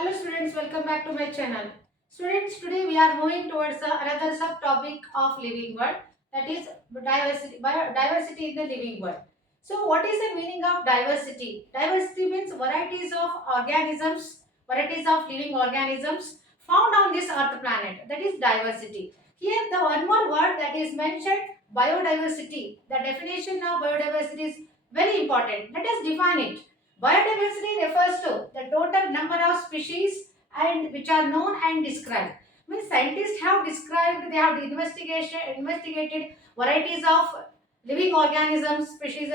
Hello students, welcome back to my channel. Students, today we are moving towards another subtopic of living world, that is diversity in the living world. So what is the meaning of diversity? Diversity means varieties of organisms, varieties of living organisms found on this earth planet. That is diversity. Here the one more word that is mentioned, biodiversity. The definition of biodiversity is very important. Let us define it. Biodiversity refers to the total number of species and which are known and described. Means scientists have described, they have investigated varieties of living organisms, species,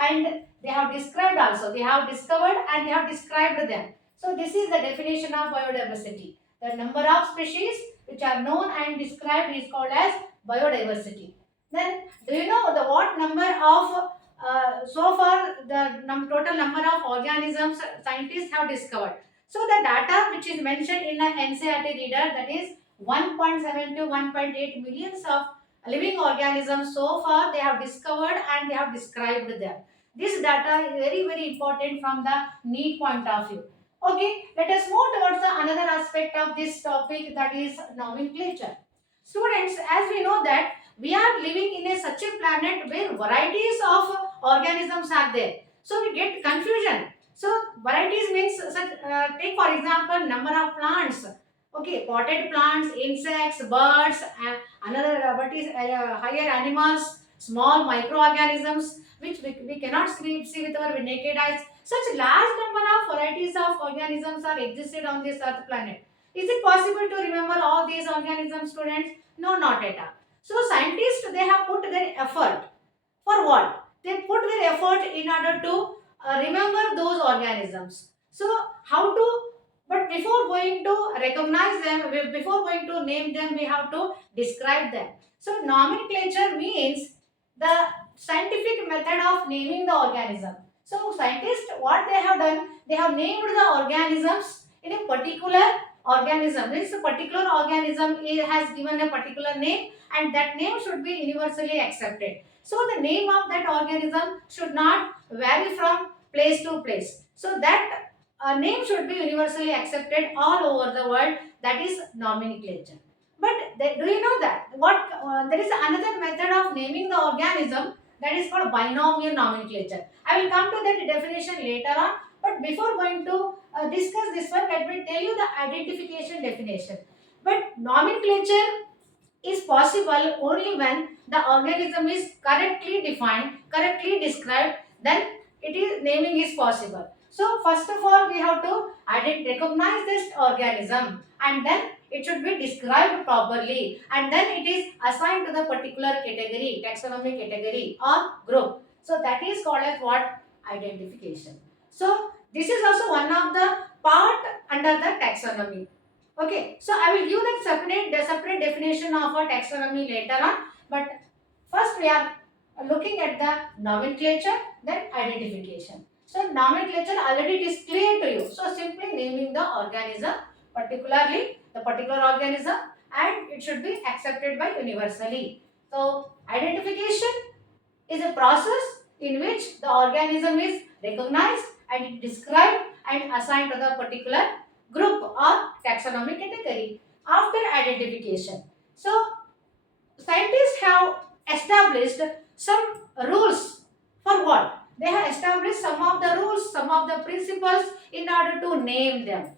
and they have described also. They have discovered and they have described them. So this is the definition of biodiversity. The number of species which are known and described is called as biodiversity. Then, do you know the what number of so far the total number of organisms scientists have discovered? So the data which is mentioned in the NCERT reader, that is 1.7 to 1.8 millions of living organisms so far they have discovered and they have described them. This data is very important from the need point of view. Okay, let us move towards the another aspect of this topic, that is nomenclature. Students, as we know that we are living in a such a planet where varieties of organisms are there, so we get confusion. So varieties means take for example number of plants. Okay, potted plants, insects, birds, another what is higher animals, small microorganisms which we cannot see with our naked eyes. Such large number of varieties of organisms are existed on this earth planet. Is it possible to remember all these organisms, students? No, not at all. So scientists, they have put their effort. For what? They put their effort in order to remember those organisms. So how to, but before going to recognize them, before going to name them, we have to describe them. So nomenclature means the scientific method of naming the organism. So scientists, what they have done, they have named the organisms in a particular organism. This particular organism has given a particular name, and that name should be universally accepted. So the name of that organism should not vary from place to place. So that name should be universally accepted all over the world. That is nomenclature. But do you know that what there is another method of naming the organism, that is called binomial nomenclature. I will come to that definition later on. But before going to discuss this one, let me tell you the identification definition. But nomenclature is possible only when the organism is correctly defined, correctly described, then it is naming is possible. So first of all, we have to recognize this organism, and then it should be described properly, and then it is assigned to the particular category, taxonomic category or group. So that is called as what? Identification. So this is also one of the part under the taxonomy. Okay, so I will give that separate definition of a taxonomy later on. But first we are looking at the nomenclature, then identification. So nomenclature already it is clear to you. So simply naming the organism, particularly the particular organism, and it should be accepted by universally. So identification is a process in which the organism is recognized and described and assigned to the particular group or taxonomic category after identification. So scientists have established some rules. For what? They have established some of the rules, some of the principles in order to name them.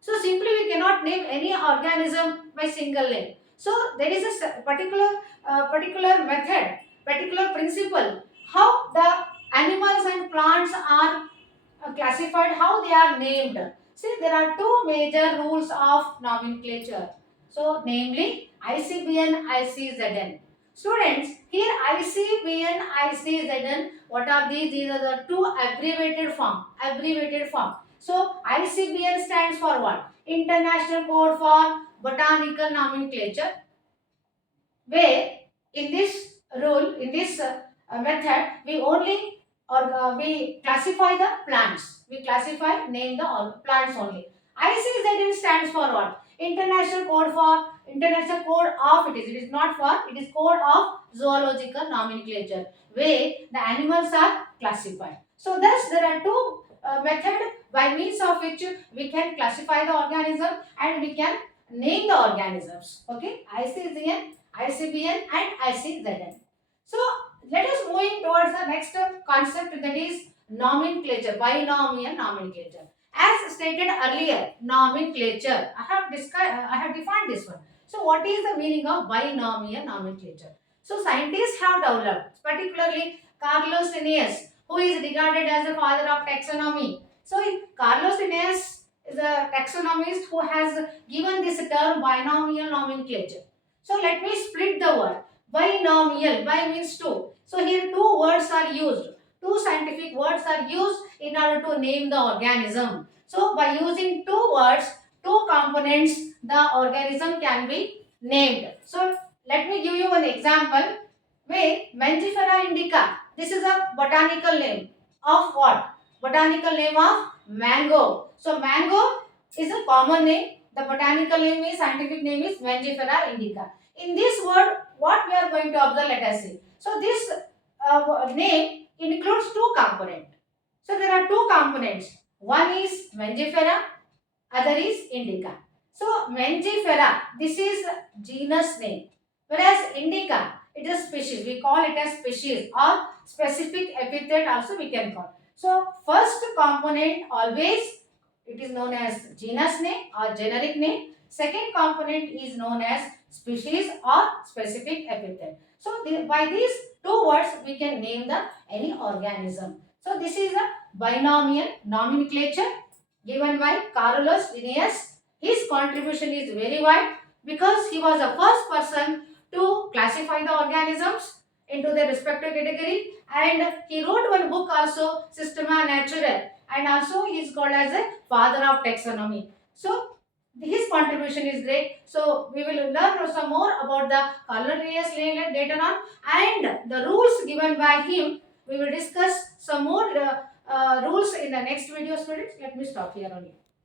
So simply we cannot name any organism by single name. So there is a particular method, particular principle how the animals and plants are classified, how they are named. See, there are two major rules of nomenclature. So, namely ICBN, ICZN. Students, here ICBN, ICZN, what are these? These are the two abbreviated form. Abbreviated form. So, ICBN stands for what? International Code for Botanical Nomenclature. Where in this rule, in this method, we only we classify the plants. We classify, name the plants only. ICZN stands for what? International Code for International Code of it is. It is not for. It is Code of Zoological Nomenclature, where the animals are classified. So thus there are two method by means of which we can classify the organism and we can name the organisms. Okay, ICGN, ICBN and ICZN. So let us moving towards the next concept, that is nomenclature, binomial nomenclature. As stated earlier, nomenclature, I have defined this one. So what is the meaning of binomial nomenclature? So scientists have developed, particularly Carlos Linnaeus, who is regarded as the father of taxonomy. So Carlos Linnaeus is a taxonomist who has given this term binomial nomenclature. So let me split the word. Binomial, bi means two. So here two words are used. Two scientific words are used in order to name the organism. So by using two words, two components, the organism can be named. So let me give you an example. Wait, Mangifera indica. This is a botanical name of what? Botanical name of mango. So mango is a common name. The botanical name is, scientific name is Mangifera indica. In this word, what we are going to observe, let us see. So this name includes two components. So there are two components. One is Mangifera, other is indica. So Mangifera, this is genus name, whereas indica, it is species. We call it as species or specific epithet also we can call. So first component always it is known as genus name or generic name. Second component is known as species or specific epithet. So by these two words we can name the any organism. So this is a binomial nomenclature given by Carolus Linnaeus. His contribution is very wide because he was the first person to classify the organisms into their respective category, and he wrote one book also, Systema Naturae, and also he is called as a father of taxonomy. So his contribution is great. So we will learn some more about the Carolus Linnaeus later on, and the rules given by him. We will discuss some more rules in the next video, students. Let me stop here only.